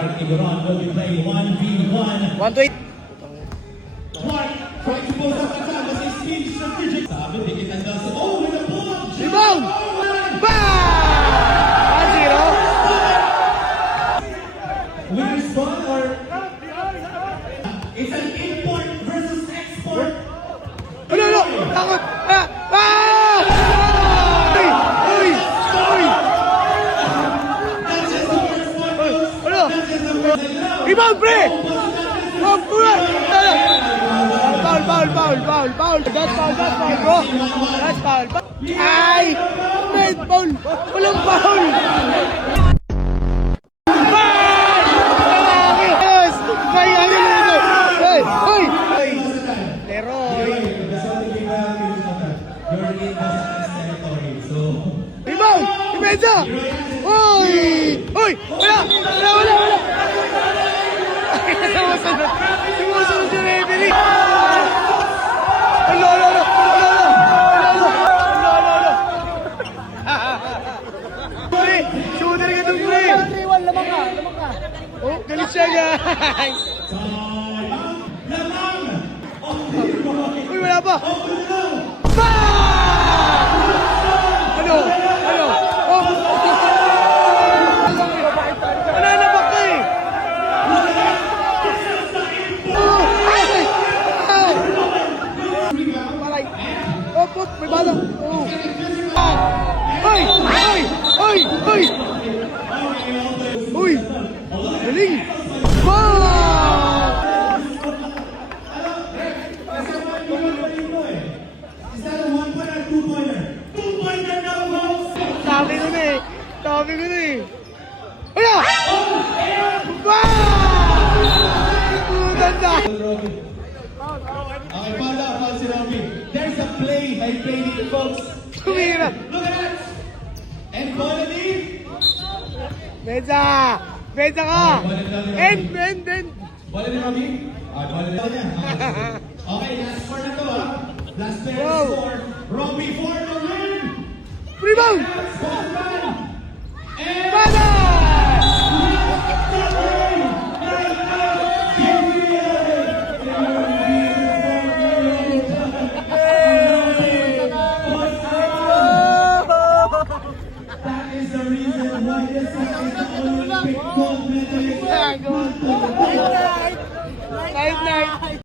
Clark Tiburon will be playing 1v1. 1-8. Clark tries to post up attack as he's being strategic. Sabi, dikit ang dasa. Oh, with a pull-up. Rebound! Bam! 1-0. Will respond or... It's an import versus export. Ano, ano? Takot! Uy! Uy! Ano? Rebound, pre! Oh, pre! Foul! That's foul, bro! That's foul! Ay! Made foul! Walang foul! Yes! May ano nito! Hey! Hoy! Leroy! Rebound! Imensa! Hoy! Hoy! Wala! Sumusunod si referee! Alo! Shooter ka doon, pre! 3-1, lamang ka. Oh, galit siya, guys! Uy, wala pa! Ano? Oh! Nananabak ka eh! Malay! Oh, may bala! Oh! Uy! Galing! Wow! Is that a 1-pointer or 2-pointer? 2-pointer na, folks! Sabi ko na eh! Wala! Wow! Ganda! Okay, foul si Robby. There's a play by Brady, folks. Tumira! Look at that! And quality! Benza ka! And! Bola ni Robby? Bola niya. Okay, last score na to, ha? Last player Wow. score. Robby for the win! Rebound! Bosman! And... Bada! That is the reason why this is the Olympic gold medalist. Night!